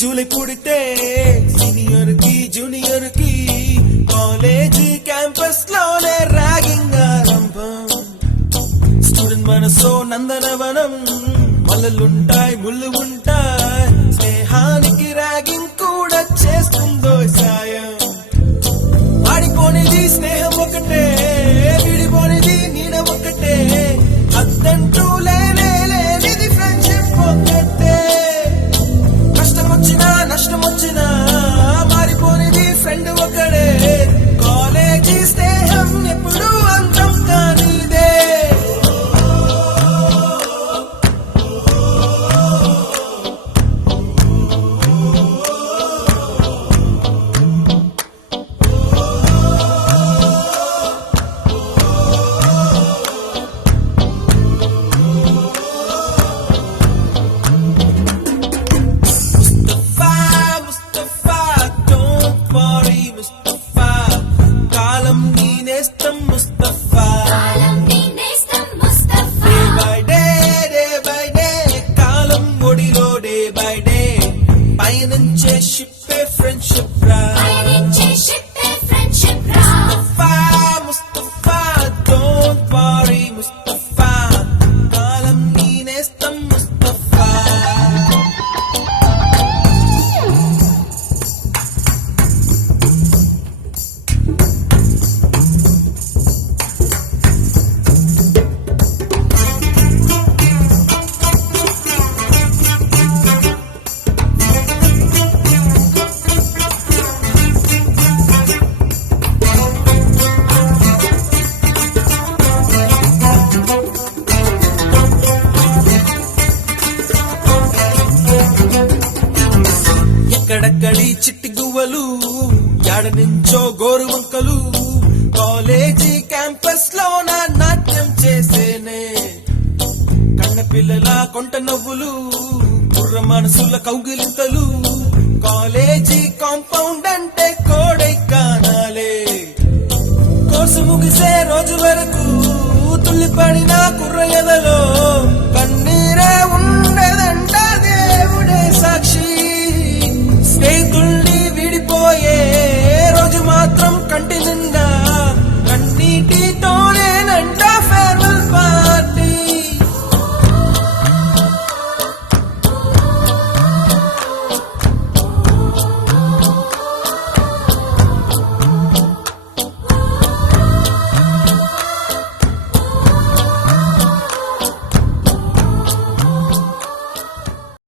July పుడితే senior కి junior కి కాలేజీ క్యాంపస్ లోనే ర్యాగింగ్ ఆరంభం. స్టూడెంట్ మనసో నందనవనం, మల్లలుంటాయి ముళ్ళు ఉంటాయి, స్నేహానికి ర్యాగింగ్ కూడా చేస్తుందో సాయం. వాడిపోనిది స్నేహం ఒకటే, విడిపోనిది నీడ ఒకటే, అద్దంటూ లేనే లేనిది ఫ్రెండ్షిప్ ఒకటే. కష్టం వచ్చినా నష్టం వచ్చినా మారిపోనిది ఫ్రెండ్ ఒకడే, కాలేజీ స్నేహం ఎప్పుడు అంతం కానిదే. ఎక్కడక్కడి చిట్టి గువ్వలు, యాడ నుంచో గోరు వంకలు, కాలేజీ క్యాంపస్ లోన నాట్యం చేసేనే. కన్న పిల్లల కొంట నవ్వులు, కుర్ర మనసుల కౌగిలింతలు, కాలేజీ కాంపౌండ్ అంటే కోడై కానాలే. కోర్సు ముగిసే రోజు వరకు తుల్లిపడిన కుర్ర ఎదలో కన్నీరే ఉండదంట దేవుడే సాక్షి. స్నేహితులు